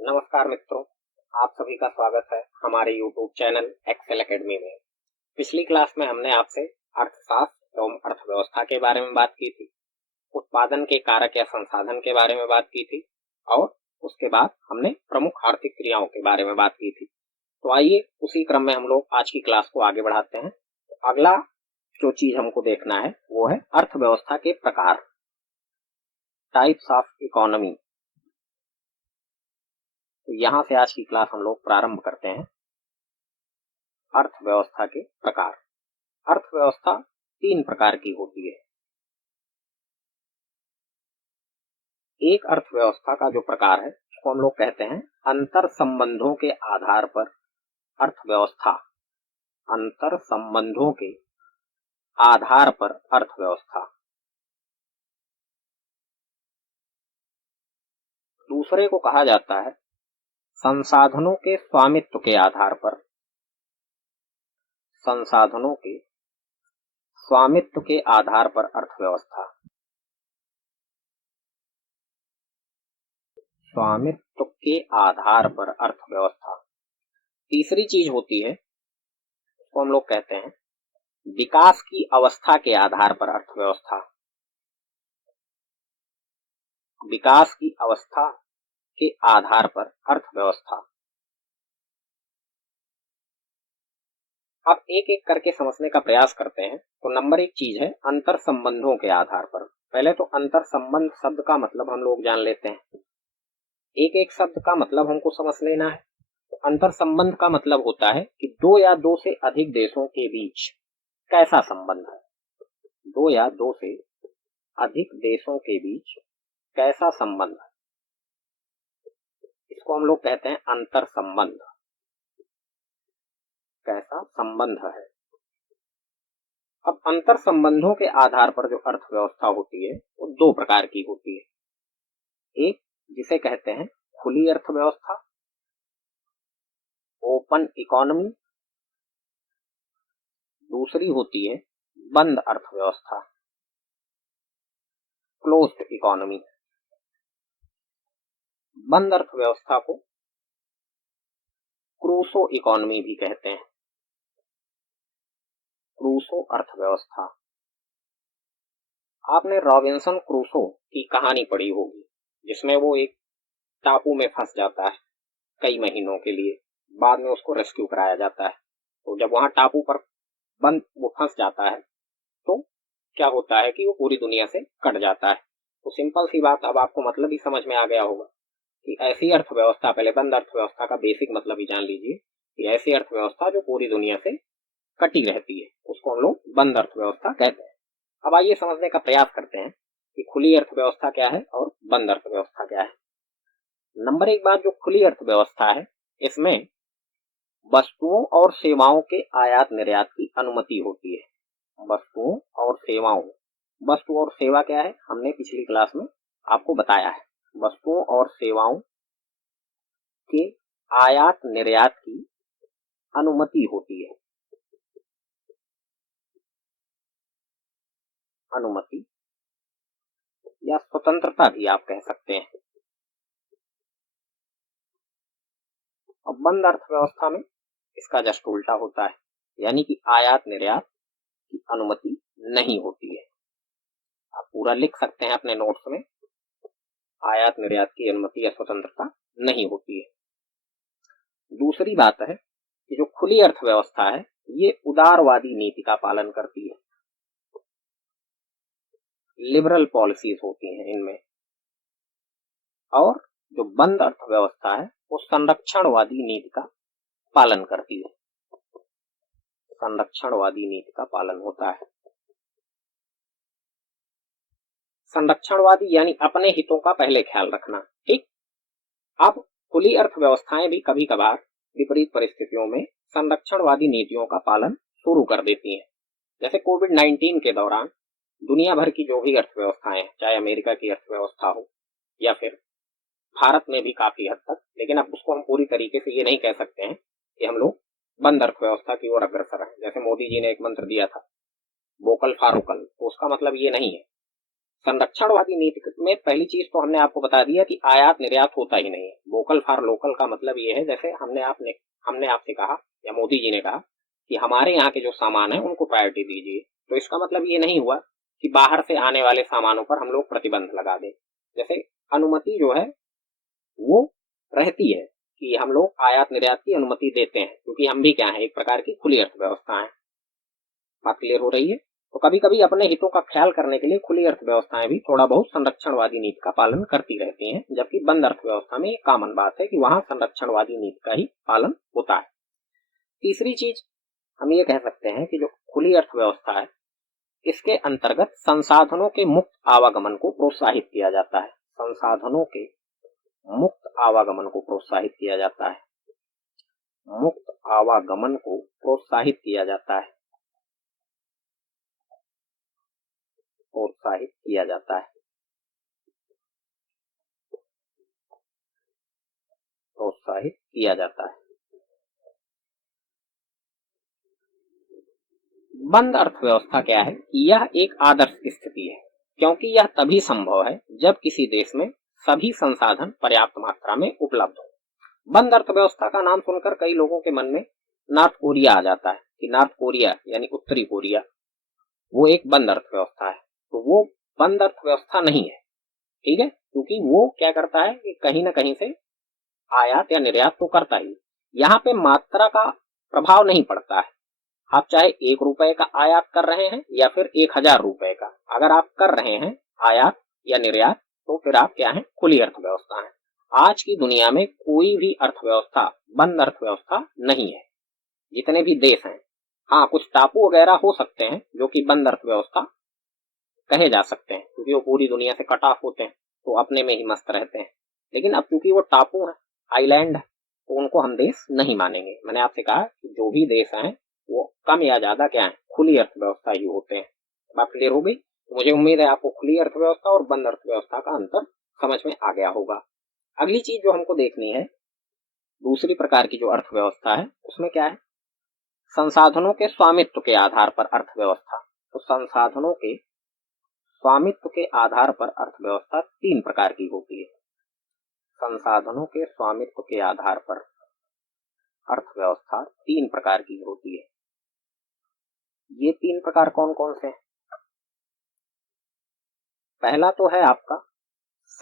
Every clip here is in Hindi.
नमस्कार मित्रों, आप सभी का स्वागत है हमारे YouTube चैनल एक्सेल एकेडमी में। पिछली क्लास में हमने आपसे अर्थशास्त्र एवं अर्थव्यवस्था के बारे में बात की थी, उत्पादन के कारक या संसाधन के बारे में बात की थी और उसके बाद हमने प्रमुख आर्थिक क्रियाओं के बारे में बात की थी। तो आइए उसी क्रम में हम लोग आज की क्लास को आगे बढ़ाते हैं। तो अगला जो चीज हमको देखना है वो है अर्थव्यवस्था के प्रकार, टाइप्स ऑफ इकोनॉमी। तो यहां से आज की क्लास हम लोग प्रारंभ करते हैं। अर्थव्यवस्था के प्रकार। अर्थव्यवस्था 3 प्रकार की होती है। एक अर्थव्यवस्था का जो प्रकार है उसको हम लोग कहते हैं अंतर संबंधों के आधार पर अर्थव्यवस्था। अंतर संबंधों के आधार पर अर्थव्यवस्था। दूसरे को कहा जाता है संसाधनों के स्वामित्व के आधार पर। संसाधनों के स्वामित्व के आधार पर अर्थव्यवस्था। स्वामित्व के आधार पर अर्थव्यवस्था। तीसरी चीज होती है उसको हम लोग कहते हैं विकास की अवस्था के आधार पर अर्थव्यवस्था। विकास की अवस्था के आधार पर अर्थव्यवस्था। अब एक एक करके समझने का प्रयास करते हैं। तो नंबर 1 चीज है अंतर संबंधों के आधार पर। पहले तो अंतर संबंध शब्द का मतलब हम लोग जान लेते हैं। एक एक शब्द का मतलब हमको समझ लेना है। तो अंतर संबंध का मतलब होता है कि 2 या 2 से अधिक देशों के बीच कैसा संबंध है। 2 या 2 से अधिक देशों के बीच कैसा संबंध है, इसको हम लोग कहते हैं अंतर संबंध। कैसा संबंध है। अब अंतर संबंधों के आधार पर जो अर्थव्यवस्था होती है वो 2 प्रकार की होती है। एक जिसे कहते हैं खुली अर्थव्यवस्था, ओपन इकोनॉमी। दूसरी होती है बंद अर्थव्यवस्था, क्लोज्ड इकोनॉमी। बंद अर्थव्यवस्था को क्रूसो इकोनॉमी भी कहते हैं। क्रूसो अर्थव्यवस्था। आपने रॉबिन्सन क्रूसो की कहानी पढ़ी होगी, जिसमें वो एक टापू में फंस जाता है कई महीनों के लिए। बाद में उसको रेस्क्यू कराया जाता है। तो जब वहां टापू पर बंद वो फंस जाता है तो क्या होता है कि वो पूरी दुनिया से कट जाता है। तो सिंपल सी बात, अब आपको मतलब ही समझ में आ गया होगा कि ऐसी अर्थव्यवस्था, पहले बंद अर्थव्यवस्था का बेसिक मतलब ही जान लीजिए कि ऐसी अर्थव्यवस्था जो पूरी दुनिया से कटी रहती है उसको हम लोग बंद अर्थव्यवस्था कहते हैं। अब आइए समझने का प्रयास करते हैं कि खुली अर्थव्यवस्था क्या है और बंद अर्थव्यवस्था क्या है। नंबर 1 बात, जो खुली अर्थव्यवस्था है इसमें वस्तुओं और सेवाओं के आयात निर्यात की अनुमति होती है। वस्तुओं और सेवाओं। वस्तु और सेवा क्या है हमने पिछली क्लास में आपको बताया है। वस्तुओं और सेवाओं के आयात निर्यात की अनुमति होती है। अनुमति या स्वतंत्रता भी आप कह सकते हैं। और बंद अर्थव्यवस्था में इसका जस्ट उल्टा होता है, यानी कि आयात निर्यात की अनुमति नहीं होती है। आप पूरा लिख सकते हैं अपने नोट्स में, आयात निर्यात की अनुमति या स्वतंत्रता नहीं होती है। दूसरी बात है कि जो खुली अर्थव्यवस्था है ये उदारवादी नीति का पालन करती है। लिबरल पॉलिसीज होती हैं इनमें। और जो बंद अर्थव्यवस्था है वो संरक्षणवादी नीति का पालन करती है। संरक्षणवादी नीति का पालन होता है। संरक्षणवादी यानी अपने हितों का पहले ख्याल रखना। ठीक। अब खुली अर्थव्यवस्थाएं भी कभी कभार विपरीत परिस्थितियों में संरक्षणवादी नीतियों का पालन शुरू कर देती हैं। जैसे कोविड-19 के दौरान दुनिया भर की जो भी अर्थव्यवस्थाएं, चाहे अमेरिका की अर्थव्यवस्था हो या फिर भारत में भी काफी हद तक, लेकिन अब उसको हम पूरी तरीके से ये नहीं कह सकते हैं कि हम लोग बंद अर्थव्यवस्था की ओर अग्रसर हैं। जैसे मोदी जी ने एक मंत्र दिया था वोकल फॉर लोकल, तो उसका मतलब ये नहीं है संरक्षणवादी नीति में पहली चीज तो हमने आपको बता दिया कि आयात निर्यात होता ही नहीं है। वोकल फॉर लोकल का मतलब ये है, जैसे हमने आपसे कहा या मोदी जी ने कहा कि हमारे यहाँ के जो सामान है उनको प्रायोरिटी दीजिए, तो इसका मतलब ये नहीं हुआ कि बाहर से आने वाले सामानों पर हम लोग प्रतिबंध लगा दें। जैसे अनुमति जो है वो रहती है कि हम लोग आयात निर्यात की अनुमति देते हैं, क्योंकि हम भी क्या है, एक प्रकार की खुली अर्थव्यवस्था है। बात क्लियर हो रही है? तो कभी कभी अपने हितों का ख्याल करने के लिए खुली अर्थव्यवस्थाएं भी थोड़ा बहुत संरक्षणवादी नीति का पालन करती रहती हैं, जबकि बंद अर्थव्यवस्था में एक कॉमन बात है कि वहां संरक्षणवादी नीति का ही पालन होता है। तीसरी चीज हम ये कह सकते हैं कि जो खुली अर्थव्यवस्था है इसके अंतर्गत संसाधनों के मुक्त आवागमन को प्रोत्साहित किया जाता है। संसाधनों के मुक्त आवागमन को प्रोत्साहित किया जाता है। मुक्त आवागमन को प्रोत्साहित किया जाता है। प्रोत्साहित किया जाता है। प्रोत्साहित किया जाता है। बंद अर्थव्यवस्था क्या है? यह एक आदर्श स्थिति है, क्योंकि यह तभी संभव है जब किसी देश में सभी संसाधन पर्याप्त मात्रा में उपलब्ध हो। बंद अर्थव्यवस्था का नाम सुनकर कई लोगों के मन में नॉर्थ कोरिया आ जाता है कि नॉर्थ कोरिया यानी उत्तरी कोरिया वो एक बंद अर्थव्यवस्था है। तो वो बंद अर्थव्यवस्था नहीं है, ठीक है, क्योंकि वो क्या करता है कि कहीं ना कहीं से आयात या निर्यात तो करता ही। यहाँ पे मात्रा का प्रभाव नहीं पड़ता है। आप चाहे 1 रुपए का आयात कर रहे हैं या फिर 1000 रुपए का, अगर आप कर रहे हैं आयात या निर्यात तो फिर आप क्या है, खुली अर्थव्यवस्था है। आज की दुनिया में कोई भी अर्थव्यवस्था बंद अर्थव्यवस्था नहीं है, जितने भी देश हैं। हाँ, कुछ टापू वगैरह हो सकते हैं जो कि बंद अर्थव्यवस्था कहे जा सकते हैं, क्योंकि वो पूरी दुनिया से कट ऑफ होते हैं तो अपने में ही मस्त रहते हैं। लेकिन अब क्योंकि वो टापू है, आइलैंड है, तो उनको हम देश नहीं मानेंगे। मैंने आपसे कहा कि जो भी देश हैं वो कम या ज्यादा क्या है, खुली अर्थव्यवस्था ही होते हैं। बात क्लियर हो गई? तो मुझे उम्मीद है आपको खुली अर्थव्यवस्था और बंद अर्थव्यवस्था का अंतर समझ में आ गया होगा। अगली चीज जो हमको देखनी है, दूसरी प्रकार की जो अर्थव्यवस्था है उसमें क्या है, संसाधनों के स्वामित्व के आधार पर अर्थव्यवस्था। तो संसाधनों के स्वामित्व के आधार पर अर्थव्यवस्था 3 प्रकार की होती है। संसाधनों के स्वामित्व के आधार पर अर्थव्यवस्था 3 प्रकार की होती है। ये 3 प्रकार कौन कौन से हैं? पहला तो है आपका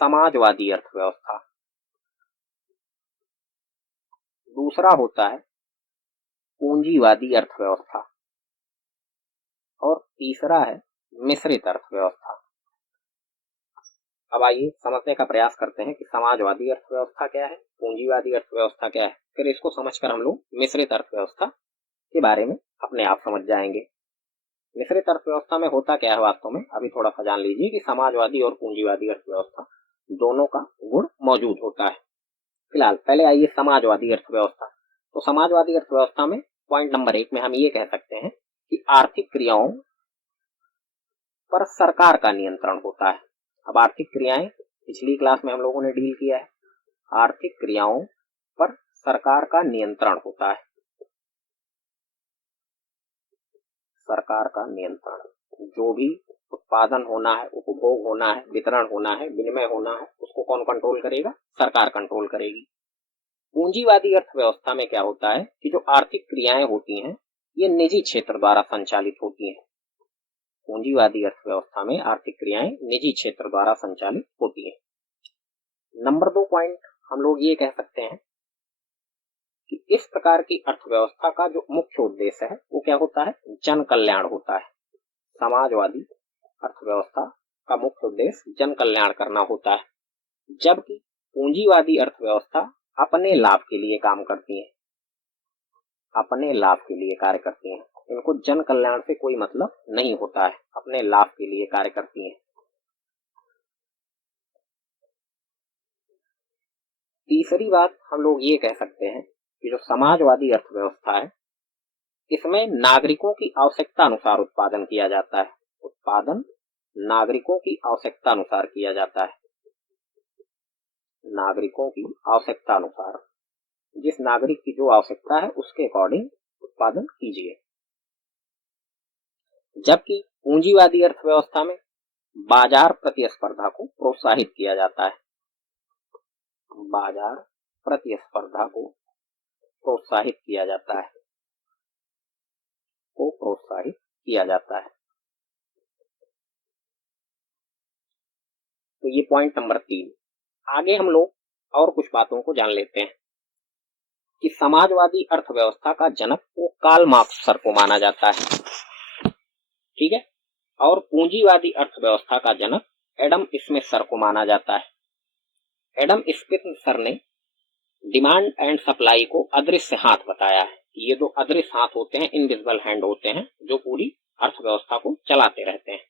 समाजवादी अर्थव्यवस्था, दूसरा होता है पूंजीवादी अर्थव्यवस्था और तीसरा है मिश्रित अर्थव्यवस्था। अब आइए समझने का प्रयास करते हैं कि समाजवादी अर्थव्यवस्था क्या है, पूंजीवादी अर्थव्यवस्था क्या है, फिर इसको समझकर हम लोग मिश्रित अर्थव्यवस्था के बारे में अपने आप समझ जाएंगे। मिश्रित अर्थव्यवस्था में होता क्या है वास्तव में, अभी थोड़ा सा जान लीजिए कि समाजवादी और पूंजीवादी अर्थव्यवस्था दोनों का गुण मौजूद होता है। फिलहाल पहले आइए समाजवादी अर्थव्यवस्था। तो समाजवादी अर्थव्यवस्था में पॉइंट नंबर 1 में हम ये कह सकते हैं कि आर्थिक क्रियाओं पर सरकार का नियंत्रण होता है। अब आर्थिक क्रियाएं पिछली क्लास में हम लोगों ने डील किया है। आर्थिक क्रियाओं पर सरकार का नियंत्रण होता है। सरकार का नियंत्रण, जो भी उत्पादन होना है, उपभोग होना है, वितरण होना है, विनिमय होना है, उसको कौन कंट्रोल करेगा? सरकार कंट्रोल करेगी। पूंजीवादी अर्थव्यवस्था में क्या होता है कि जो आर्थिक क्रियाएं होती हैं ये निजी क्षेत्र द्वारा संचालित होती हैं। पूंजीवादी अर्थव्यवस्था में आर्थिक क्रियाएं निजी क्षेत्र द्वारा संचालित होती हैं। नंबर 2 पॉइंट हम लोग ये कह सकते हैं कि इस प्रकार की अर्थव्यवस्था का जो मुख्य उद्देश्य है वो क्या होता है? जन कल्याण होता है। समाजवादी अर्थव्यवस्था का मुख्य उद्देश्य जन कल्याण करना होता है, जबकि पूंजीवादी अर्थव्यवस्था अपने लाभ के लिए काम करती है। अपने लाभ के लिए कार्य करती हैं। इनको जन कल्याण से कोई मतलब नहीं होता है, अपने लाभ के लिए कार्य करती हैं। तीसरी बात हम लोग ये कह सकते हैं कि जो समाजवादी अर्थव्यवस्था है इसमें नागरिकों की आवश्यकता अनुसार उत्पादन किया जाता है। उत्पादन नागरिकों की आवश्यकता अनुसार किया जाता है। नागरिकों की आवश्यकता अनुसार, जिस नागरिक की जो आवश्यकता है उसके अकॉर्डिंग उत्पादन कीजिए। जबकि पूंजीवादी अर्थव्यवस्था में बाजार प्रतिस्पर्धा को प्रोत्साहित किया जाता है। बाजार प्रतिस्पर्धा को प्रोत्साहित किया जाता है, को प्रोत्साहित किया जाता है। तो ये पॉइंट नंबर 3। आगे हम लोग और कुछ बातों को जान लेते हैं कि समाजवादी अर्थव्यवस्था का जनक वो कार्ल मार्क्स सर को माना जाता है, ठीक है, और पूंजीवादी अर्थव्यवस्था का जनक एडम स्मिथ सर को माना जाता है। एडम स्मिथ सर ने डिमांड एंड सप्लाई को अदृश्य हाथ बताया है। ये जो अदृश्य हाथ होते हैं, इनविजिबल हैंड होते हैं, जो पूरी अर्थव्यवस्था को चलाते रहते हैं।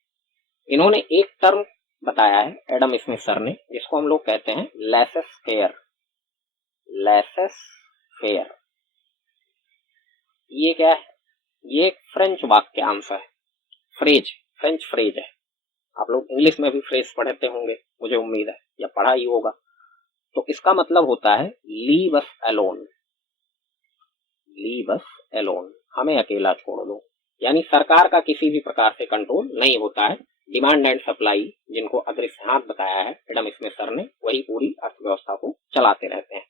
इन्होंने एक टर्म बताया है एडम स्मिथ सर ने, जिसको हम लोग कहते हैं लेसेस फेयर। लेसेस फेयर ये क्या है? ये एक फ्रेंच वाक्यांश है, फ्रेंच फ्रेज है। आप लोग इंग्लिश में भी फ्रेज पढ़ते होंगे, मुझे उम्मीद है, या पढ़ा ही होगा। तो इसका मतलब होता है leave us alone. Leave us alone, हमें अकेला छोड़ दो। यानी सरकार का किसी भी प्रकार से कंट्रोल नहीं होता है। डिमांड एंड सप्लाई, जिनको अदृश्य हाथ बताया है एडम स्मिथ सर ने, वही पूरी अर्थव्यवस्था को चलाते रहते हैं।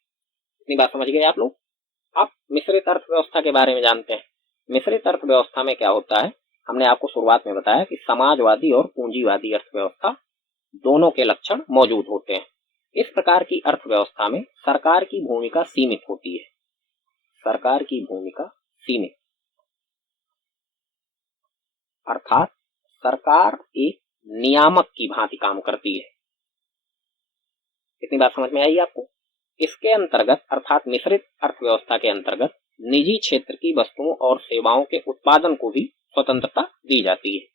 इतनी बात समझ गए आप लोग? आप मिश्रित अर्थव्यवस्था के बारे में जानते हैं। मिश्रित अर्थव्यवस्था में क्या होता है? हमने आपको शुरुआत में बताया कि समाजवादी और पूंजीवादी अर्थव्यवस्था दोनों के लक्षण मौजूद होते हैं। इस प्रकार की अर्थव्यवस्था में सरकार की भूमिका सीमित होती है। सरकार की भूमिका सीमित, अर्थात सरकार एक नियामक की भांति काम करती है। इतनी बात समझ में आई आपको? इसके अंतर्गत, अर्थात मिश्रित अर्थव्यवस्था के अंतर्गत, निजी क्षेत्र की वस्तुओं और सेवाओं के उत्पादन को भी स्वतंत्रता दी जाती है।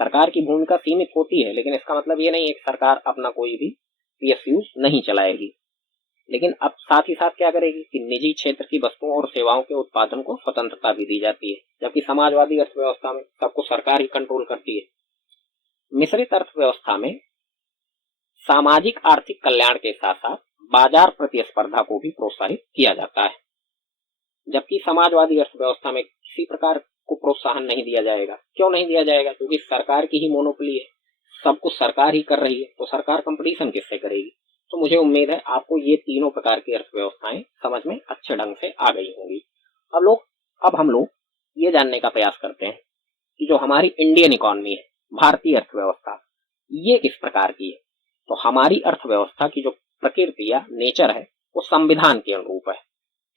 सरकार की भूमिका सीमित होती है, लेकिन इसका मतलब ये नहीं है कि सरकार अपना कोई भी पीएसयू नहीं चलाएगी, लेकिन अब साथ ही साथ क्या करेगी कि निजी क्षेत्र की वस्तुओं और सेवाओं के उत्पादन को स्वतंत्रता भी दी जाती है, जबकि समाजवादी अर्थव्यवस्था में सबको सरकार ही कंट्रोल करती है। मिश्रित अर्थव्यवस्था में सामाजिक आर्थिक कल्याण के साथ साथ बाजार प्रतिस्पर्धा को भी प्रोत्साहित किया जाता है, जबकि समाजवादी अर्थव्यवस्था में किसी प्रकार को प्रोत्साहन नहीं दिया जाएगा। क्यों नहीं दिया जाएगा? क्योंकि सरकार की ही मोनोपोली है, सब कुछ सरकार ही कर रही है, तो सरकार कंपटीशन किससे करेगी? तो मुझे उम्मीद है आपको ये तीनों प्रकार की अर्थव्यवस्थाएं समझ में अच्छे ढंग से आ गई होंगी। अब हम लोग ये जानने का प्रयास करते हैं कि जो हमारी इंडियन इकोनॉमी है, भारतीय अर्थव्यवस्था, ये किस प्रकार की है। तो हमारी अर्थव्यवस्था की जो प्रकृति या नेचर है, वो संविधान के अनुरूप है,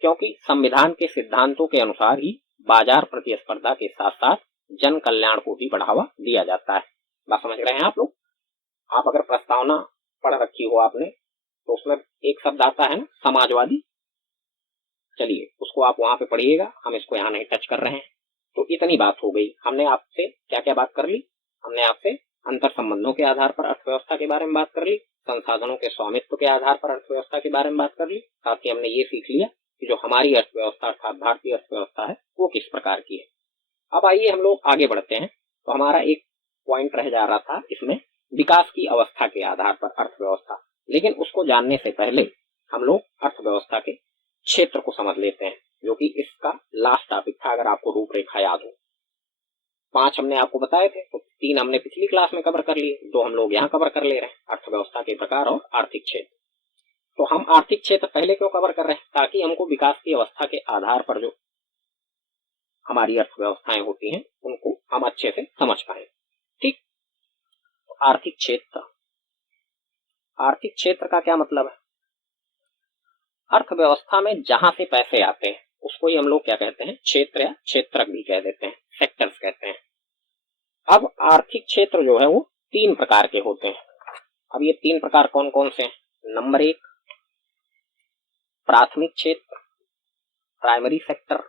क्योंकि संविधान के सिद्धांतों के अनुसार ही बाजार प्रतिस्पर्धा के साथ साथ जन कल्याण को भी बढ़ावा दिया जाता है। बात समझ रहे हैं आप लोग? आप अगर प्रस्तावना पढ़ रखी हो आपने, तो उसमें एक शब्द आता है ना, समाजवादी। चलिए उसको आप वहां पे पढ़िएगा, हम इसको यहाँ नहीं टच कर रहे हैं। तो इतनी बात हो गई। हमने आपसे क्या क्या बात कर ली? हमने आपसे अंतर संबंधों के आधार पर अर्थव्यवस्था के बारे में बात कर ली, संसाधनों के स्वामित्व के आधार पर अर्थव्यवस्था के बारे में बात कर ली, साथ ही हमने ये सीख लिया कि जो हमारी अर्थव्यवस्था अर्थात भारतीय अर्थव्यवस्था है, वो किस प्रकार की है। अब आइए हम लोग आगे बढ़ते हैं। तो हमारा एक पॉइंट रह जा रहा था इसमें, विकास की अवस्था के आधार पर अर्थव्यवस्था। लेकिन उसको जानने से पहले हम लोग अर्थव्यवस्था के क्षेत्र को समझ लेते हैं, जो कि इसका लास्ट टॉपिक था, अगर आपको रूपरेखा याद हो। 5 हमने आपको बताए थे, तो 3 हमने पिछली क्लास में कवर कर लिए, 2 हम लोग यहाँ कवर कर ले रहे हैं, अर्थव्यवस्था के प्रकार और आर्थिक क्षेत्र। तो हम आर्थिक क्षेत्र पहले क्यों कवर कर रहे हैं? ताकि हमको विकास की अवस्था के आधार पर जो हमारी अर्थव्यवस्थाएं होती हैं, उनको हम अच्छे से समझ पाए। ठीक, तो आर्थिक क्षेत्र, आर्थिक क्षेत्र का क्या मतलब है? अर्थव्यवस्था में जहां से पैसे आते हैं उसको ही हम लोग क्या कहते हैं? क्षेत्र या क्षेत्रक भी कह देते हैं, सेक्टर्स कहते हैं। अब आर्थिक क्षेत्र जो है वो 3 प्रकार के होते हैं। अब ये 3 प्रकार कौन कौन से हैं? नंबर 1 प्राथमिक क्षेत्र, प्राइमरी सेक्टर।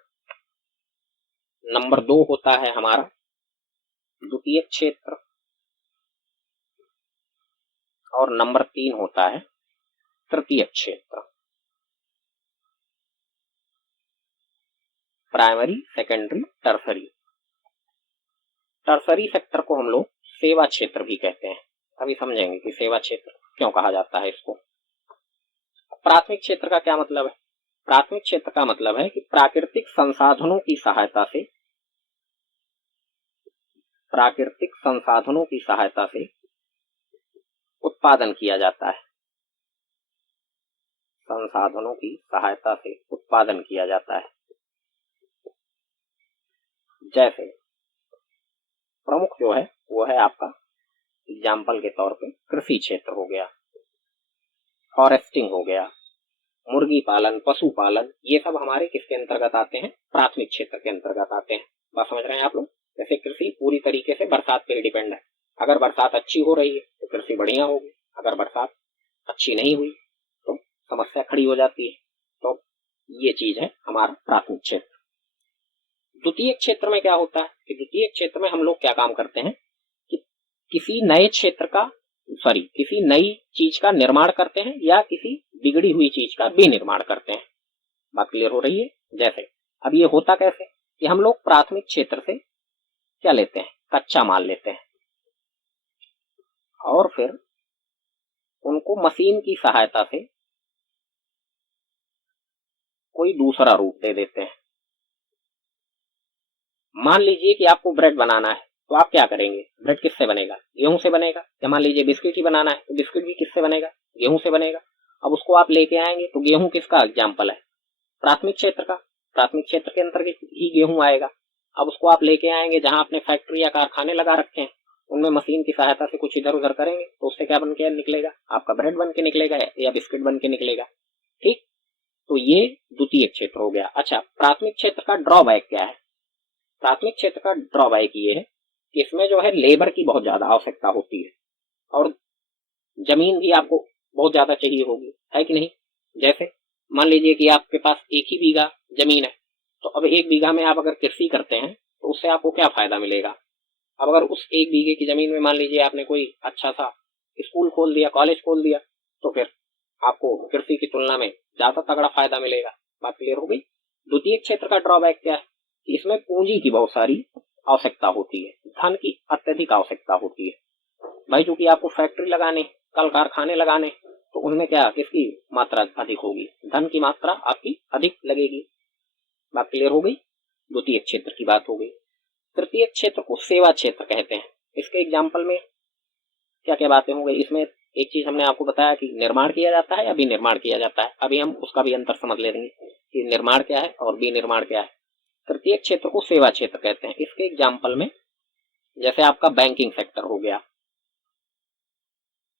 नंबर 2 होता है हमारा द्वितीयक क्षेत्र, और नंबर 3 होता है तृतीयक क्षेत्र। Primary, secondary, tertiary. Tertiary sector को हम लोग सेवा क्षेत्र भी कहते हैं। अभी समझेंगे कि सेवा क्षेत्र क्यों कहा जाता है इसको। प्राथमिक क्षेत्र का क्या मतलब है? प्राथमिक क्षेत्र का मतलब है कि प्राकृतिक संसाधनों की सहायता से, प्राकृतिक संसाधनों की सहायता से उत्पादन किया जाता है, संसाधनों की सहायता से उत्पादन किया जाता है। जैसे प्रमुख जो है वो है आपका, एग्जाम्पल के तौर पे कृषि क्षेत्र हो गया, फॉरेस्टिंग हो गया, मुर्गी पालन, पशु पालन, ये सब हमारे किसके अंतर्गत आते हैं? प्राथमिक क्षेत्र के अंतर्गत आते हैं। बात समझ रहे हैं आप लोग? जैसे कृषि पूरी तरीके से बरसात पे डिपेंड है। अगर बरसात अच्छी हो रही है तो कृषि बढ़िया होगी, अगर बरसात अच्छी नहीं हुई तो समस्या खड़ी हो जाती है। तो ये चीज है हमारा प्राथमिक क्षेत्र। द्वितीय क्षेत्र में क्या होता है कि द्वितीय क्षेत्र में हम लोग क्या काम करते हैं कि किसी नए क्षेत्र का किसी नई चीज का निर्माण करते हैं या किसी बिगड़ी हुई चीज का विनिर्माण करते हैं। बात क्लियर हो रही है? जैसे अब ये होता कैसे कि हम लोग प्राथमिक क्षेत्र से क्या लेते हैं? कच्चा माल लेते हैं और फिर उनको मशीन की सहायता से कोई दूसरा रूप दे देते हैं। मान लीजिए कि आपको ब्रेड बनाना है तो आप क्या करेंगे? ब्रेड किससे बनेगा? गेहूं से बनेगा। या मान लीजिए बिस्किट ही बनाना है तो बिस्किट भी किससे बनेगा? गेहूं से बनेगा। अब उसको आप लेके आएंगे तो गेहूं किसका एग्जाम्पल है? प्राथमिक क्षेत्र का। प्राथमिक क्षेत्र के अंतर्गत ही गेहूं आएगा। अब उसको आप लेके आएंगे जहां आपने फैक्ट्री या कारखाने लगा रखे हैं, उनमें मशीन की सहायता से कुछ इधर उधर करेंगे तो उससे क्या बन के निकलेगा? आपका ब्रेड बन के निकलेगा या बिस्किट बन के निकलेगा। ठीक, तो ये द्वितीय क्षेत्र हो गया। अच्छा, प्राथमिक क्षेत्र का ड्रॉबैक क्या है? प्राथमिक क्षेत्र का ड्रॉबैक ये है कि इसमें जो है लेबर की बहुत ज्यादा आवश्यकता होती है और जमीन भी आपको बहुत ज्यादा चाहिए होगी, है कि नहीं? जैसे मान लीजिए कि आपके पास एक ही बीघा जमीन है, तो अब एक बीघा में आप अगर कृषि करते हैं तो उससे आपको क्या फायदा मिलेगा? अब अगर उस एक बीघे की जमीन में मान लीजिए आपने कोई अच्छा सा स्कूल खोल दिया, कॉलेज खोल दिया, तो फिर आपको कृषि की तुलना में ज्यादा तगड़ा फायदा मिलेगा। बात क्लियर हो गई? द्वितीय क्षेत्र का ड्रॉबैक क्या है? इसमें पूंजी की बहुत सारी आवश्यकता होती है, धन की अत्यधिक आवश्यकता होती है। भाई चूंकि आपको फैक्ट्री लगाने, कल कारखाने लगाने, तो उनमें क्या किसकी मात्रा अधिक होगी? धन की मात्रा आपकी अधिक लगेगी। बात क्लियर हो गई? द्वितीय क्षेत्र की बात हो गई। तृतीय क्षेत्र को सेवा क्षेत्र कहते हैं। इसके एग्जाम्पल में क्या क्या बातें हो गई? इसमें एक चीज हमने आपको बताया कि निर्माण किया जाता है या विनिर्माण किया जाता है। अभी हम उसका भी अंतर समझ लेंगे कि निर्माण क्या है और विनिर्माण क्या है। तृतीय क्षेत्र को सेवा क्षेत्र कहते हैं। इसके एग्जाम्पल में जैसे आपका बैंकिंग सेक्टर हो गया,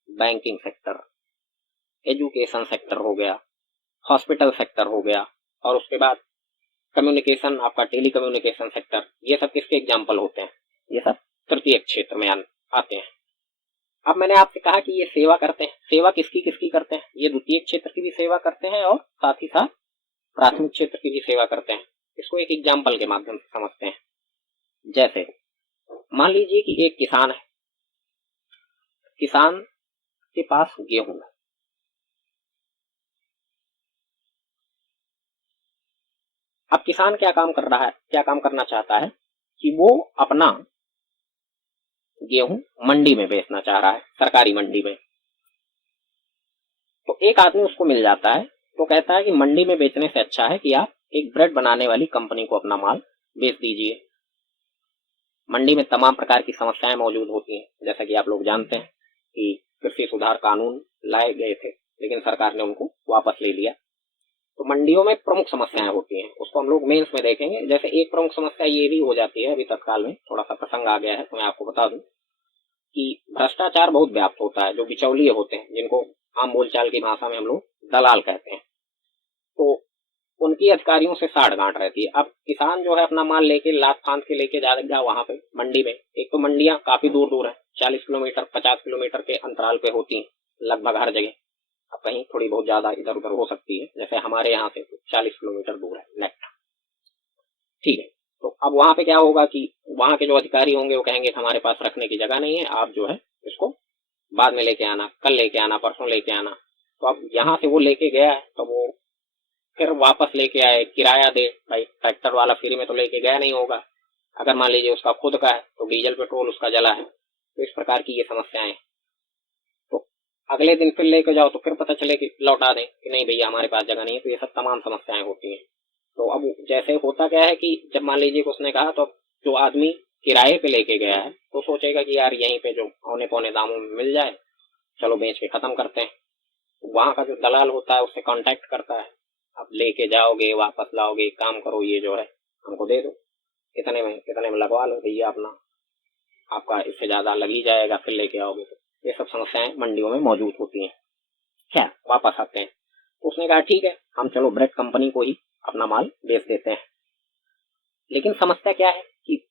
बैंकिंग सेक्टर, एजुकेशन सेक्टर हो गया, हॉस्पिटल सेक्टर हो गया, और उसके बाद कम्युनिकेशन, आपका टेली कम्युनिकेशन सेक्टर, ये सब किसके एग्जाम्पल होते हैं? ये सब तृतीय क्षेत्र में आते हैं। अब मैंने आपसे कहा कि ये सेवा करते हैं। सेवा किसकी किसकी करते हैं? ये द्वितीय क्षेत्र की भी सेवा करते हैं और साथ ही साथ प्राथमिक क्षेत्र की भी सेवा करते हैं। इसको एक एग्जाम्पल के माध्यम से समझते हैं। जैसे मान लीजिए कि एक किसान है, किसान के पास गेहूं है। अब किसान क्या काम कर रहा है, क्या काम करना चाहता है कि वो अपना गेहूं मंडी में बेचना चाह रहा है, सरकारी मंडी में। तो एक आदमी उसको मिल जाता है तो कहता है कि मंडी में बेचने से अच्छा है कि आप एक ब्रेड बनाने वाली कंपनी को अपना माल बेच दीजिए। मंडी में तमाम प्रकार की समस्याएं मौजूद होती हैं, जैसा कि आप लोग जानते हैं कि कृषि सुधार कानून लाए गए थे लेकिन सरकार ने उनको वापस ले लिया। तो मंडियों में प्रमुख समस्याएं होती हैं, उसको हम लोग मेंस में देखेंगे। जैसे एक प्रमुख समस्या ये भी हो जाती है, अभी तत्काल में थोड़ा सा प्रसंग आ गया है तो मैं आपको बता दूं कि भ्रष्टाचार बहुत व्याप्त होता है। जो बिचौलिए होते हैं, जिनको आम बोलचाल की भाषा में हम लोग दलाल कहते हैं, तो उनकी अधिकारियों से साठ गांठ रहती है। अब किसान जो है अपना माल लेके लाद फांद के लेके जाएगा वहां पे मंडी में। एक तो मंडियां काफी दूर दूर है, 40 किलोमीटर 50 किलोमीटर के अंतराल पे होती हैं लगभग हर जगह। अब कहीं थोड़ी बहुत ज्यादा इधर उधर हो सकती है, जैसे हमारे यहाँ से 40 किलोमीटर दूर है नेक्स्ट। ठीक है, तो अब वहां पे क्या होगा कि वहां के जो अधिकारी होंगे वो कहेंगे कि हमारे पास रखने की जगह नहीं है, आप जो है इसको बाद में लेके आना, कल लेके आना, परसों लेके आना। तो अब यहाँ से वो लेके गया है तो वो फिर वापस लेके आए, किराया दे। भाई ट्रैक्टर वाला फ्री में तो लेके गया नहीं होगा। अगर मान लीजिए उसका खुद का है तो डीजल पेट्रोल उसका जला है। तो इस प्रकार की ये समस्याएं। तो अगले दिन फिर लेके जाओ तो फिर पता चले कि लौटा दें कि नहीं भैया हमारे पास जगह नहीं है। तो ये सब तमाम समस्याएं होती हैं। तो अब जैसे होता क्या है कि जब मान लीजिए कि उसने कहा, तो जो आदमी किराए पे लेके गया है तो सोचेगा कि यार यहीं पे जो औने पौने दामों में मिल जाए चलो बेच के खत्म करते हैं। वहां का जो दलाल होता है उससे कांटेक्ट करता है, अब लेके जाओगे वापस लाओगे, एक काम करो ये जो है हमको दे दो, कितने में लगवा लो भैया अपना, आपका इससे ज्यादा लग ही जाएगा फिर लेके आओगे तो। ये सब समस्याएं मंडियों में मौजूद होती हैं। खैर वापस आते हैं, तो उसने कहा ठीक है हम चलो ब्रेड कंपनी को ही अपना माल बेच देते हैं। लेकिन समस्या क्या है कि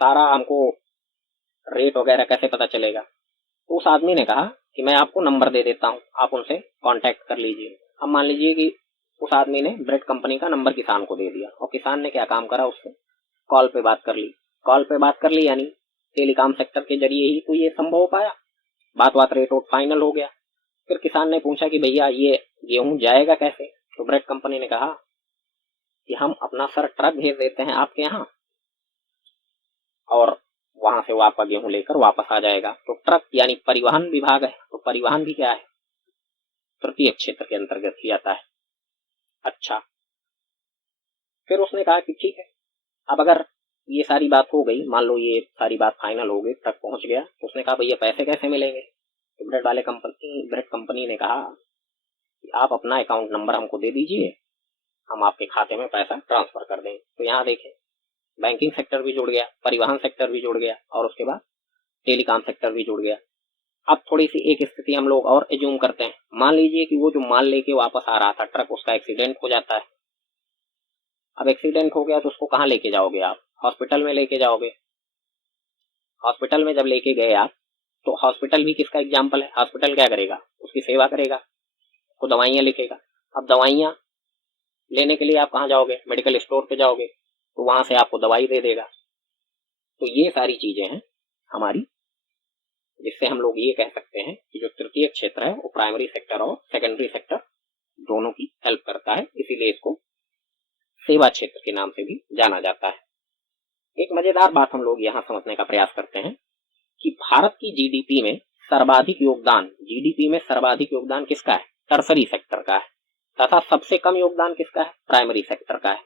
सारा हमको रेट वगैरह कैसे पता चलेगा। तो उस आदमी ने कहा कि मैं आपको नंबर दे देता हूँ, आप उनसे कांटेक्ट कर लीजिए। अब मान लीजिए कि उस आदमी ने ब्रेड कंपनी का नंबर किसान को दे दिया, और किसान ने क्या काम करा, उससे कॉल पे बात कर ली। कॉल पे बात कर ली यानी टेलीकॉम सेक्टर के जरिए ही तो ये संभव हो पाया। बात रेट फाइनल हो गया। फिर किसान ने पूछा कि भैया ये गेहूं जाएगा कैसे। तो ब्रेड कंपनी ने कहा कि हम अपना सर ट्रक भेज देते हैं आपके यहाँ, और वहां से वो आपका गेहूं लेकर वापस आ जाएगा। तो ट्रक यानी परिवहन विभाग है, तो परिवहन भी क्या है, तृतीय क्षेत्र के अंतर्गत ही आता है। अच्छा, फिर उसने कहा कि ठीक है, अब अगर ये सारी बात हो गई, मान लो ये सारी बात फाइनल हो गई, ट्रक पहुंच गया, तो उसने कहा भैया पैसे कैसे मिलेंगे। तो ब्रेड कंपनी ने कहा कि आप अपना अकाउंट नंबर हमको दे दीजिए, हम आपके खाते में पैसा ट्रांसफर कर देंगे। तो यहाँ देखें, बैंकिंग सेक्टर भी जुड़ गया, परिवहन सेक्टर भी जुड़ गया, और उसके बाद टेलीकॉम सेक्टर भी जुड़ गया। अब थोड़ी सी एक स्थिति हम लोग और एज्यूम करते हैं। मान लीजिए कि वो जो माल लेके वापस आ रहा था ट्रक, उसका एक्सीडेंट हो जाता है। अब एक्सीडेंट हो गया तो उसको कहाँ लेके जाओगे आप, हॉस्पिटल में लेके जाओगे। हॉस्पिटल में जब लेके गए आप, तो हॉस्पिटल भी किसका एग्जाम्पल है, हॉस्पिटल क्या करेगा, उसकी सेवा करेगा, उसको दवाइयाँ लिखेगा। अब दवाइयाँ लेने के लिए आप कहाँ जाओगे, मेडिकल स्टोर पे जाओगे, तो वहां से आपको दवाई दे देगा। तो ये सारी चीजें हैं हमारी, जिससे हम लोग ये कह सकते हैं कि जो तृतीय क्षेत्र है वो प्राइमरी सेक्टर और सेकेंडरी सेक्टर दोनों की हेल्प करता है, इसीलिए इसको सेवा क्षेत्र के नाम से भी जाना जाता है। एक मजेदार बात हम लोग यहाँ समझने का प्रयास करते हैं कि भारत की जीडीपी में सर्वाधिक योगदान किसका है, टर्सरी सेक्टर का है, तथा सबसे कम योगदान किसका है, प्राइमरी सेक्टर का है।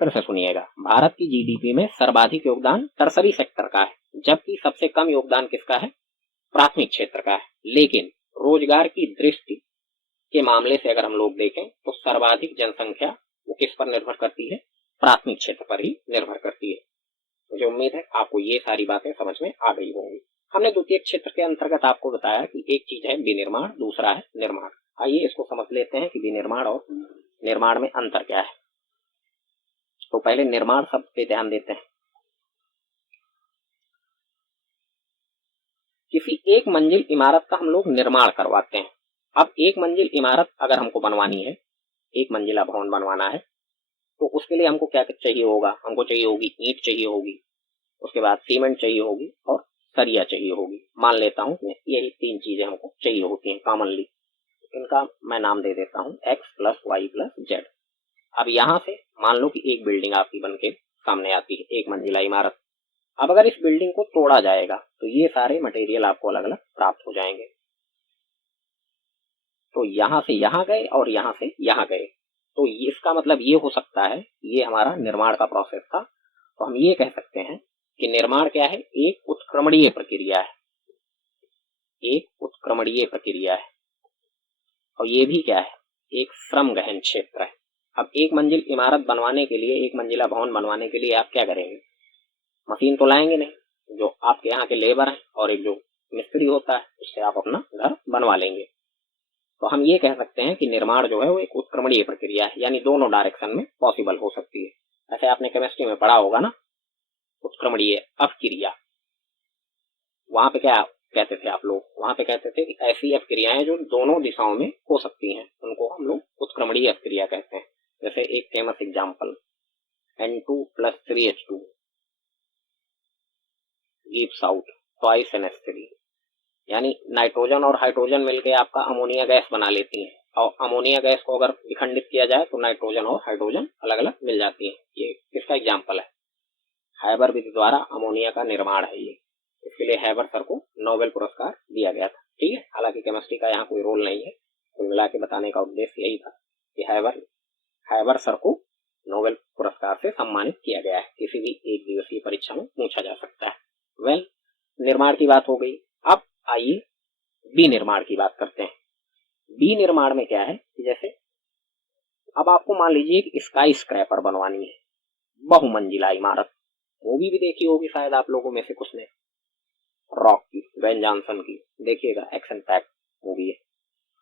फिर से सुनिएगा, भारत की जीडीपी में सर्वाधिक योगदान टर्सरी सेक्टर का है, जबकि सबसे कम योगदान किसका है, प्राथमिक क्षेत्र का है। लेकिन रोजगार की दृष्टि के मामले से अगर हम लोग देखें तो सर्वाधिक जनसंख्या वो किस पर निर्भर करती है, प्राथमिक क्षेत्र पर ही निर्भर करती है। मुझे उम्मीद है आपको ये सारी बातें समझ में आ गई होंगी। हमने द्वितीय क्षेत्र के अंतर्गत आपको बताया कि एक चीज है विनिर्माण, दूसरा है निर्माण। आइए इसको समझ लेते हैं कि विनिर्माण और निर्माण में अंतर क्या है। तो पहले निर्माण शब्द पे ध्यान देते हैं। किसी एक मंजिल इमारत का हम लोग निर्माण करवाते हैं। अब एक मंजिल इमारत अगर हमको बनवानी है, एक मंजिला भवन बनवाना है, तो उसके लिए हमको क्या चाहिए होगा, हमको चाहिए होगी ईंट चाहिए होगी, उसके बाद सीमेंट चाहिए होगी और सरिया चाहिए होगी। मान लेता हूँ यही तीन चीजें हमको चाहिए होती हैं कॉमनली। इनका मैं नाम दे देता हूँ x plus y plus z. अब यहाँ से मान लो कि एक बिल्डिंग आपकी बन के सामने आती है, एक मंजिला इमारत। अब अगर इस बिल्डिंग को तोड़ा जाएगा तो ये सारे मटेरियल आपको अलग अलग प्राप्त हो जाएंगे। तो यहां से यहां गए और यहां से यहां गए, तो इसका मतलब ये हो सकता है ये हमारा निर्माण का प्रोसेस था। तो हम ये कह सकते हैं कि निर्माण क्या है, एक उत्क्रमणीय प्रक्रिया है, एक उत्क्रमणीय प्रक्रिया है। और ये भी क्या है, एक श्रम गहन क्षेत्र है। अब एक मंजिल इमारत बनवाने के लिए, एक मंजिला भवन बनवाने के लिए आप क्या करेंगे, मशीन तो लाएंगे नहीं, जो आपके यहाँ के लेबर हैं और एक जो मिस्त्री होता है उससे आप अपना घर बनवा लेंगे। तो हम ये कह सकते हैं कि निर्माण जो है वो एक उत्क्रमणीय प्रक्रिया है, यानी दोनों डायरेक्शन में पॉसिबल हो सकती है। ऐसे आपने केमिस्ट्री में पढ़ा होगा ना, उत्क्रमणीय अपक्रिया। वहां पे क्या कहते थे आप लोग, वहां पे कहते थे कि ऐसी अपक्रियाएं जो दोनों दिशाओं में हो सकती हैं उनको हम लोग उत्क्रमणीय अपक्रिया कहते हैं। जैसे एक famous example N2 + 3H2 gives out twice NH3, यानी नाइट्रोजन और हाइड्रोजन मिलकर आपका अमोनिया गैस बना लेती हैं, और अमोनिया गैस को अगर विखंडित किया जाए तो नाइट्रोजन और हाइड्रोजन अलग अलग मिल जाती हैं। ये किसका एग्जाम्पल है, हैबर विधि द्वारा अमोनिया का निर्माण है ये। इसके लिए हैबर सर को नोबेल पुरस्कार दिया गया था। ठीक है, हालांकि केमिस्ट्री का यहाँ कोई रोल नहीं है, कुल मिला के बताने का उद्देश्य यही था कि हैबर सर को नोबेल पुरस्कार से सम्मानित किया गया है। किसी भी एक दिवसीय परीक्षा में पूछा जा सकता है। वेल, निर्माण की बात हो गई। अब आइए विनिर्माण की बात करते हैं। विनिर्माण में क्या है कि जैसे अब आपको मान लीजिए कि स्काई स्क्रैपर बनवानी है, बहुमंजिला इमारत। मूवी भी देखी होगी शायद आप लोगों में से कुछ ने, रॉक की, वेन जॉनसन की, देखिएगा, एक्शन पैक मूवी है।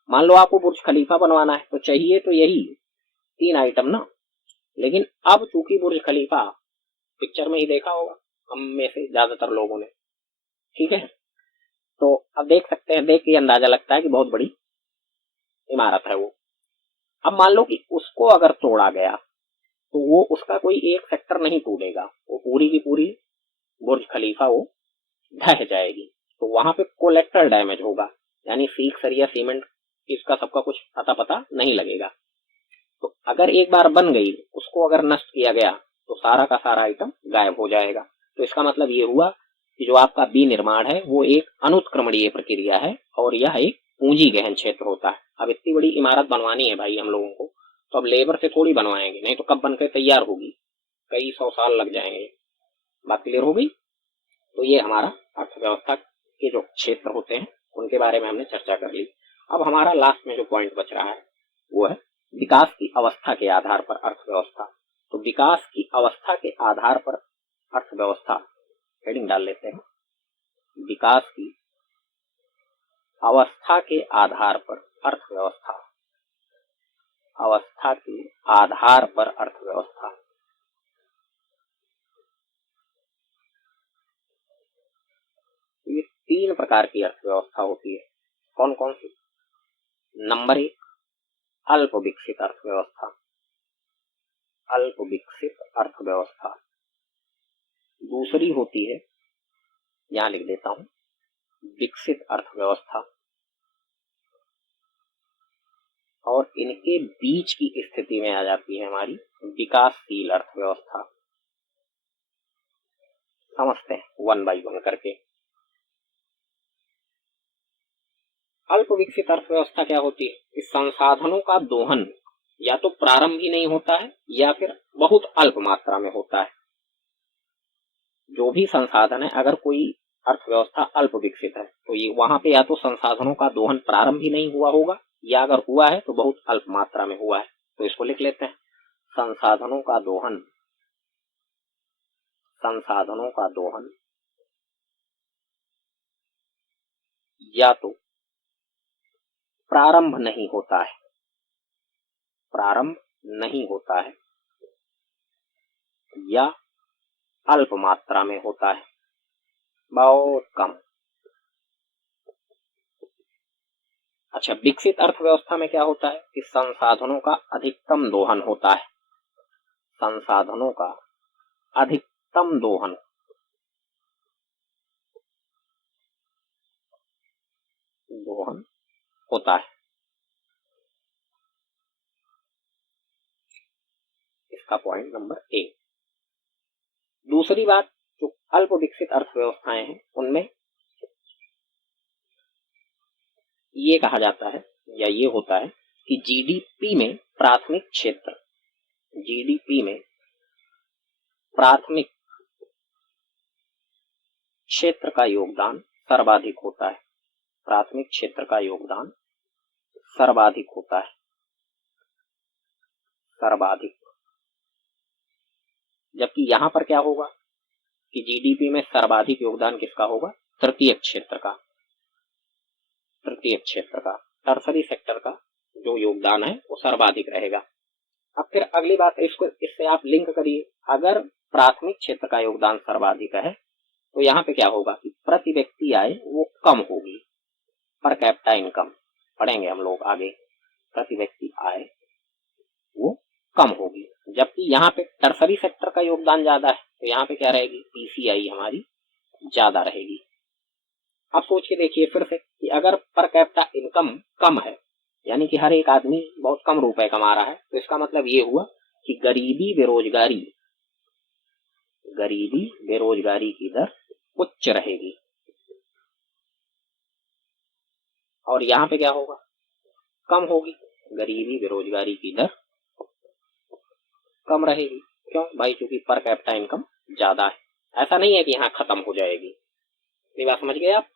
मान लो आपको बुर्ज खलीफा बनवाना है तो चाहिए तो यही 3 आइटम ना। लेकिन अब चूंकि बुर्ज खलीफा पिक्चर में ही देखा होगा हम में से ज्यादातर लोगों ने, ठीक है, तो अब देख सकते हैं, देख के अंदाजा लगता है कि बहुत बड़ी इमारत है वो। अब मान लो कि उसको अगर तोड़ा गया तो वो उसका कोई एक सेक्टर नहीं टूटेगा, वो पूरी की पूरी बुर्ज खलीफा वो ढह जाएगी। तो वहां पे कोलेक्टर डैमेज होगा, यानी सीख सरिया सीमेंट इसका सबका कुछ अता पता नहीं लगेगा। तो अगर एक बार बन गई, उसको अगर नष्ट किया गया तो सारा का सारा आइटम गायब हो जाएगा। तो इसका मतलब ये हुआ कि जो आपका विनिर्माण है वो एक अनुत्क्रमणीय प्रक्रिया है और यह एक पूंजी गहन क्षेत्र होता है। अब इतनी बड़ी इमारत बनवानी है भाई हम लोगों को, तो अब लेबर से थोड़ी बनवाएंगे, नहीं तो कब बनकर तैयार होगी, कई 100 साल लग जाएंगे। बात क्लियर हो गई। तो ये हमारा अर्थव्यवस्था के जो क्षेत्र होते हैं उनके बारे में हमने चर्चा कर ली। अब हमारा लास्ट में जो पॉइंट बच रहा है वो है विकास की अवस्था के आधार पर अर्थव्यवस्था। तो विकास की अवस्था के आधार पर अर्थव्यवस्था, हेडिंग डाल लेते हैं, विकास की अवस्था के आधार पर अर्थव्यवस्था, अवस्था के आधार पर अर्थव्यवस्था। ये 3 प्रकार की अर्थव्यवस्था होती है। कौन कौन सी? नंबर 1 अल्प विकसित अर्थव्यवस्था, अल्प विकसित अर्थव्यवस्था। दूसरी होती है, यहां लिख देता हूं, विकसित अर्थव्यवस्था। और इनके बीच की स्थिति में आ जाती है हमारी विकासशील अर्थव्यवस्था। समझते हैं वन बाई वन करके। अल्प विकसित अर्थव्यवस्था क्या होती है? इस संसाधनों का दोहन या तो प्रारंभ ही नहीं होता है या फिर बहुत अल्प मात्रा में होता है। जो भी संसाधन है, अगर कोई अर्थव्यवस्था अल्प विकसित है तो ये वहां पे या तो संसाधनों का दोहन प्रारंभ ही नहीं हुआ होगा, या अगर हुआ है तो बहुत अल्प मात्रा में हुआ है। तो इसको लिख लेते हैं, संसाधनों का दोहन, संसाधनों का दोहन या तो प्रारंभ नहीं होता है, प्रारंभ नहीं होता है, या अल्प मात्रा में होता है, बहुत कम। अच्छा, विकसित अर्थव्यवस्था में क्या होता है कि संसाधनों का अधिकतम दोहन होता है, संसाधनों का अधिकतम दोहन, दोहन होता है। इसका पॉइंट नंबर 1। दूसरी बात, जो अल्प विकसित अर्थव्यवस्थाएं हैं उनमें ये कहा जाता है या ये होता है कि जीडीपी में प्राथमिक क्षेत्र, जीडीपी में प्राथमिक क्षेत्र का योगदान सर्वाधिक होता है, प्राथमिक क्षेत्र का योगदान सर्वाधिक होता है, सर्वाधिक। जबकि यहां पर क्या होगा कि जीडीपी में सर्वाधिक योगदान किसका होगा? तृतीय क्षेत्र का, तृतीय क्षेत्र का, टर्सरी सेक्टर का जो योगदान है वो सर्वाधिक रहेगा। अब फिर अगली बात, इसको इससे आप लिंक करिए, अगर प्राथमिक क्षेत्र का योगदान सर्वाधिक है तो यहाँ पे क्या होगा कि प्रति व्यक्ति आय वो कम होगी, पर कैपिटा इनकम पढ़ेंगे हम लोग आगे, प्रति व्यक्ति आय वो कम होगी। जबकि यहाँ पे टर्सरी सेक्टर का योगदान ज्यादा है तो यहाँ पे क्या रहेगी? पीसीआई हमारी ज्यादा रहेगी। अब सोच के देखिए फिर से कि अगर पर कैपिटा इनकम कम है, यानी कि हर एक आदमी बहुत कम रुपए कमा रहा है, तो इसका मतलब ये हुआ कि गरीबी बेरोजगारी, गरीबी बेरोजगारी की दर उच्च रहेगी। और यहाँ पे क्या होगा? कम होगी, गरीबी बेरोजगारी की दर कम रहेगी। क्यों भाई? क्योंकि पर कैपिटा इनकम ज्यादा है। ऐसा नहीं है कि यहाँ खत्म हो जाएगी, ये बात समझ गए आप?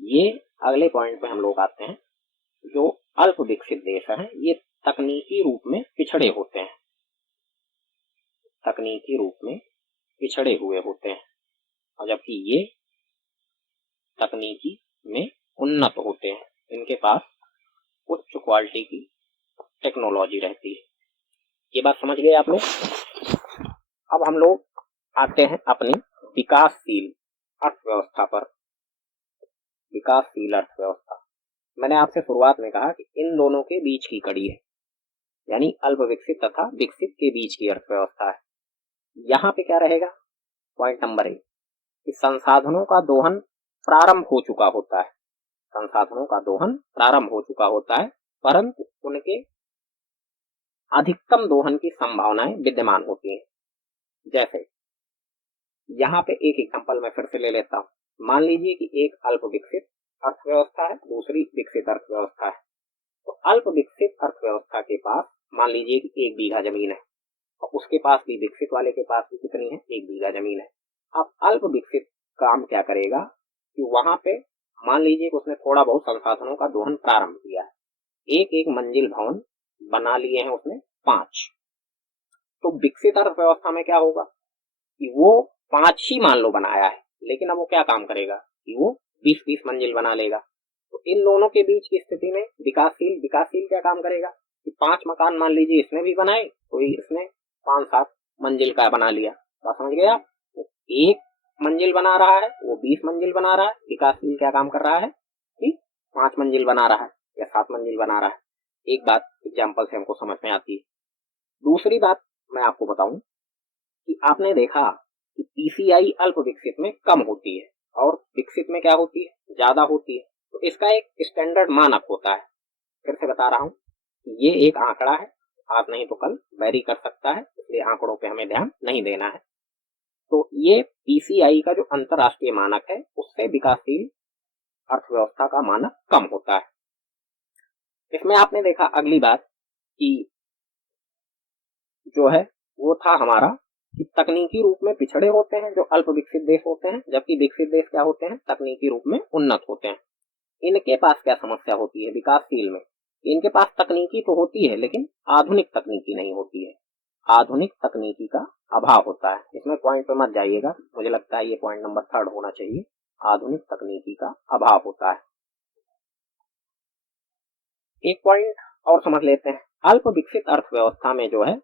ये अगले पॉइंट पे हम लोग आते हैं। जो अल्प विकसित देश हैं ये तकनीकी रूप में पिछड़े होते हैं, तकनीकी रूप में पिछड़े हुए होते हैं, और जबकि ये तकनीकी में उन्नत होते हैं, इनके पास उच्च क्वालिटी की टेक्नोलॉजी रहती है। ये बात समझ गए आप लोग। अब हम लोग आते हैं अपनी विकासशील अर्थव्यवस्था पर। विकासशील अर्थव्यवस्था, मैंने आपसे शुरुआत में कहा कि इन दोनों के बीच की कड़ी है, यानी अल्प विकसित तथा विकसित के बीच की अर्थव्यवस्था है। यहाँ पे क्या रहेगा, पॉइंट नंबर 1 कि संसाधनों का दोहन प्रारंभ हो चुका होता है, संसाधनों का दोहन प्रारंभ हो चुका होता है, परंतु उनके अधिकतम दोहन की संभावनाएं विद्यमान होती हैं। जैसे यहाँ पे एक एग्जांपल मैं फिर से ले लेता हूं। मान लीजिए कि एक अल्प विकसित अर्थव्यवस्था है, दूसरी विकसित अर्थव्यवस्था है। तो अल्प विकसित अर्थव्यवस्था के पास मान लीजिए कि 1 बीघा जमीन है, और उसके पास भी, विकसित वाले के पास भी कितनी है, 1 बीघा जमीन है। अब अल्प विकसित काम क्या करेगा कि वहां पे मान लीजिए कि उसने थोड़ा बहुत संसाधनों का दोहन प्रारंभ किया है, एक एक मंजिल भवन बना लिए हैं उसने 5। तो विकसित अर्थव्यवस्था में क्या होगा कि वो 5 ही मान लो बनाया है, लेकिन अब वो क्या काम करेगा कि वो 20-20 मंजिल बना लेगा। तो इन दोनों के बीच की स्थिति में विकासशील विकासशील क्या काम करेगा कि 5 मकान मान लीजिए इसने भी बनाए, तो इसने 5-7 मंजिल का बना लिया। तो समझ गए आप, तो एक मंजिल बना रहा है, वो 20 मंजिल बना रहा है। विकासशील क्या काम कर रहा है कि 5 मंजिल बना रहा है या 7 मंजिल बना रहा है। एक बात एग्जाम्पल से हमको समझ में आती है। दूसरी बात मैं आपको बताऊं कि आपने देखा कि पीसीआई अल्प विकसित में कम होती है और विकसित में क्या होती है, ज्यादा होती है। तो इसका एक स्टैंडर्ड मानक होता है। फिर से बता रहा हूं कि ये एक आंकड़ा है, आज नहीं तो कल वेरी कर सकता है, इसलिए आंकड़ों पे हमें ध्यान नहीं देना है। तो ये पीसीआई का जो अंतरराष्ट्रीय मानक है, उससे विकासशील अर्थव्यवस्था का मानक कम होता है। इसमें आपने देखा अगली बात कि जो है वो था हमारा कि तकनीकी रूप में पिछड़े होते हैं जो अल्प विकसित देश होते हैं, जबकि विकसित देश क्या होते हैं, तकनीकी रूप में उन्नत होते हैं। इनके पास क्या समस्या होती है विकासशील में, इनके पास तकनीकी तो होती है लेकिन आधुनिक तकनीकी नहीं होती है, आधुनिक तकनीकी का अभाव होता है। इसमें पॉइंट पे मत जाइएगा, मुझे लगता है ये पॉइंट नंबर 3 होना चाहिए, आधुनिक तकनीकी का अभाव होता है। एक पॉइंट और समझ लेते हैं, अल्प विकसित अर्थव्यवस्था में जो है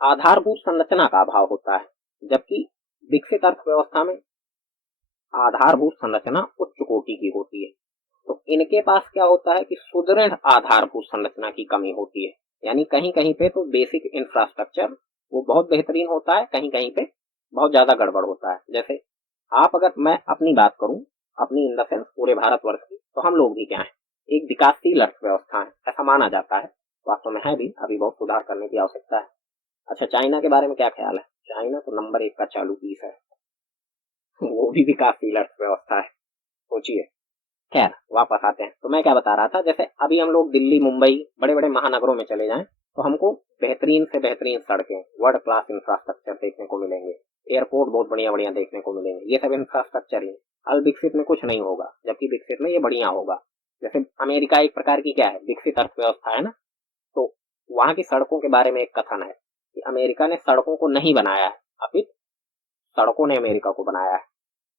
आधारभूत संरचना का अभाव होता है, जबकि विकसित अर्थव्यवस्था में आधारभूत संरचना उच्च कोटि की होती है। तो इनके पास क्या होता है कि सुदृढ़ आधारभूत संरचना की कमी होती है, यानी कहीं कहीं पे तो बेसिक इंफ्रास्ट्रक्चर वो बहुत बेहतरीन होता है, कहीं कहीं पे बहुत ज्यादा गड़बड़ होता है। जैसे आप, अगर मैं अपनी बात करूं, अपनी इन द सेंस पूरे भारतवर्ष की, तो हम लोग भी क्या है, एक विकासशील अर्थव्यवस्था है, ऐसा माना जाता है। वास्तव में है भी, अभी बहुत सुधार करने की आवश्यकता है। अच्छा, चाइना के बारे में क्या ख्याल है? चाइना तो नंबर 1 का चालू पीस है, वो भी विकासशील अर्थव्यवस्था है, सोचिए। खैर वापस आते हैं, तो मैं क्या बता रहा था, जैसे अभी हम लोग दिल्ली, मुंबई, बड़े बड़े महानगरों में चले जाएं तो हमको बेहतरीन से बेहतरीन सड़कें, वर्ल्ड क्लास इंफ्रास्ट्रक्चर देखने को मिलेंगे, एयरपोर्ट बहुत बढ़िया बढ़िया देखने को मिलेंगे। ये सब इंफ्रास्ट्रक्चर ही, अल विकसित में कुछ नहीं होगा, जबकि विकसित में ये बढ़िया होगा। जैसे अमेरिका एक प्रकार की क्या है, विकसित अर्थव्यवस्था है ना, तो वहां की सड़कों के बारे में एक कथन है कि अमेरिका ने सड़कों को नहीं बनाया है, अपितु सड़कों ने अमेरिका को बनाया है।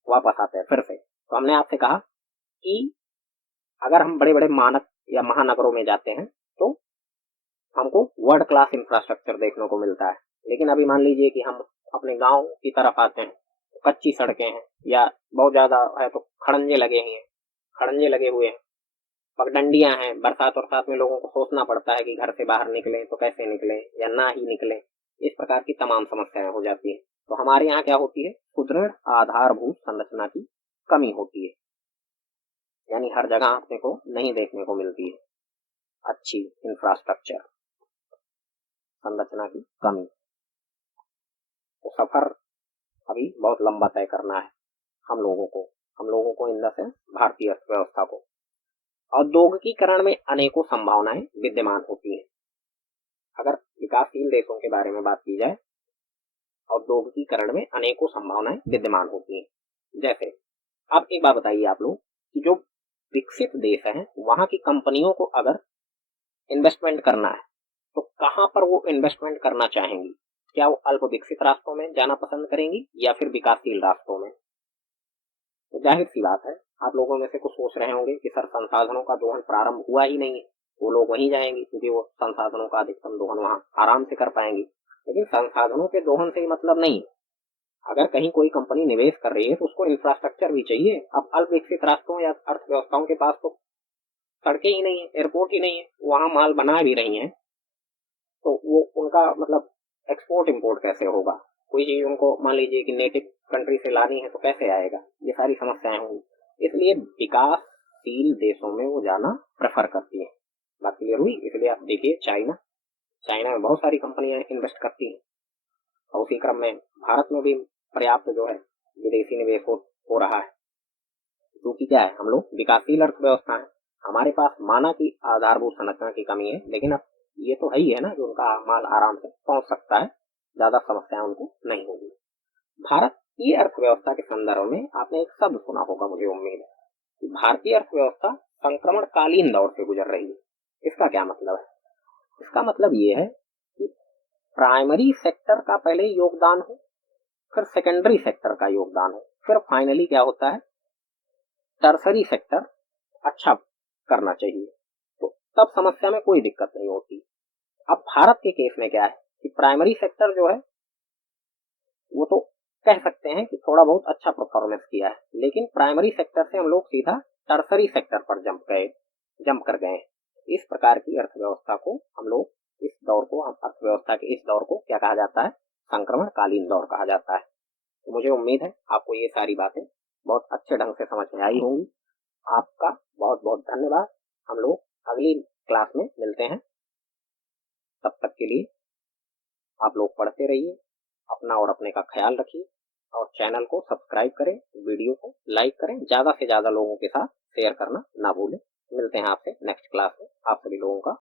वापस आते हैं फिर से, तो हमने आपसे कहा कि अगर हम बड़े बड़े मानक या महानगरों में जाते हैं तो हमको वर्ल्ड क्लास इंफ्रास्ट्रक्चर देखने को मिलता है, लेकिन अभी मान लीजिए कि हम अपने गांव की तरफ आते हैं, तो कच्ची सड़कें हैं या बहुत ज्यादा है तो खड़ंजे लगे हैं, खड़ंजे लगे हुए हैं, पगडंडियां हैं, बरसात बरसात में लोगों को सोचना पड़ता है कि घर से बाहर निकलें तो कैसे निकलें या ना ही निकलें, इस प्रकार की तमाम समस्याएं हो जाती हैं। तो हमारे यहाँ क्या होती है, सुदृढ़ आधारभूत संरचना की कमी होती है, यानी हर जगह अपने को नहीं देखने को मिलती है अच्छी इंफ्रास्ट्रक्चर संरचना की कमी। तो सफर अभी बहुत लंबा तय करना है हम लोगों को इन द सेंस भारतीय अर्थव्यवस्था को। औद्योगिकीकरण में अनेकों संभावनाएं विद्यमान होती हैं। अगर विकासशील देशों के बारे में बात की जाए, औद्योगिकीकरण में अनेकों संभावनाएं विद्यमान होती हैं। जैसे अब एक बात बताइए आप लोग कि जो विकसित देश हैं वहां की कंपनियों को अगर इन्वेस्टमेंट करना है तो कहां पर वो इन्वेस्टमेंट करना चाहेंगी? क्या वो अल्प विकसित रास्तों में जाना पसंद करेंगी या फिर विकासशील रास्तों में? तो जाहिर सी बात है, आप लोगों में से कुछ सोच रहे होंगे कि सर संसाधनों का दोहन प्रारंभ हुआ ही नहीं है, वो लोग वहीं जाएंगे क्योंकि वो संसाधनों का अधिकतम दोहन वहां आराम से कर पाएंगे। लेकिन संसाधनों के दोहन से ही मतलब नहीं। अगर कहीं कोई कंपनी निवेश कर रही है तो उसको इंफ्रास्ट्रक्चर भी चाहिए। अब अल्प विकसित राष्ट्रों या अर्थव्यवस्थाओं के पास तो सड़कें ही नहीं है, एयरपोर्ट ही नहीं है, वहां माल बना भी रही हैं तो वो उनका मतलब एक्सपोर्ट इंपोर्ट कैसे होगा? कोई चीज उनको मान लीजिए कि नेटिव कंट्री से लानी है तो कैसे आएगा? ये सारी समस्याएं होंगी। इसलिए विकासशील देशों में वो जाना प्रेफर करती है। बात क्लियर हुई? इसलिए आप देखिए चाइना, चाइना में बहुत सारी कंपनियां इन्वेस्ट करती हैं और उसी क्रम में भारत में भी पर्याप्त जो है विदेशी निवेश हो रहा है। क्योंकि क्या है, हम लोग विकासशील अर्थव्यवस्था है, हमारे पास माना की आधारभूत संरचना की कमी है, लेकिन अब ये तो है ही है ना कि उनका माल आराम से पहुंच सकता है, ज्यादा समस्याएं उनको नहीं होगी। भारत की अर्थव्यवस्था के संदर्भ में आपने एक शब्द सुना होगा, मुझे उम्मीद है कि भारतीय अर्थव्यवस्था संक्रमणकालीन दौर से गुजर रही है। इसका क्या मतलब है? इसका मतलब ये है कि प्राइमरी सेक्टर का पहले योगदान हो, फिर सेकेंडरी सेक्टर का योगदान हो, फिर फाइनली क्या होता है, टर्सरी सेक्टर अच्छा करना चाहिए, तो तब समस्या में कोई दिक्कत नहीं होती। अब भारत के केस में क्या है कि प्राइमरी सेक्टर जो है वो तो कह सकते हैं कि थोड़ा बहुत अच्छा परफॉर्मेंस किया है, लेकिन प्राइमरी सेक्टर से हम लोग सीधा टर्सरी सेक्टर पर जंप कर गए। इस प्रकार की अर्थव्यवस्था को हम लोग अर्थव्यवस्था के इस दौर को क्या कहा जाता है? संक्रमणकालीन दौर कहा जाता है। तो मुझे उम्मीद है आपको ये सारी बातें बहुत अच्छे ढंग से समझ में आई होंगी। आपका बहुत बहुत धन्यवाद। हम लोग अगली क्लास में मिलते हैं। तब तक के लिए आप लोग पढ़ते रहिए, अपना और अपने का ख्याल रखिए और चैनल को सब्सक्राइब करें, वीडियो को लाइक करें, ज्यादा से ज्यादा लोगों के साथ शेयर करना ना भूलें। मिलते हैं आपसे नेक्स्ट क्लास में। आप सभी लोगों का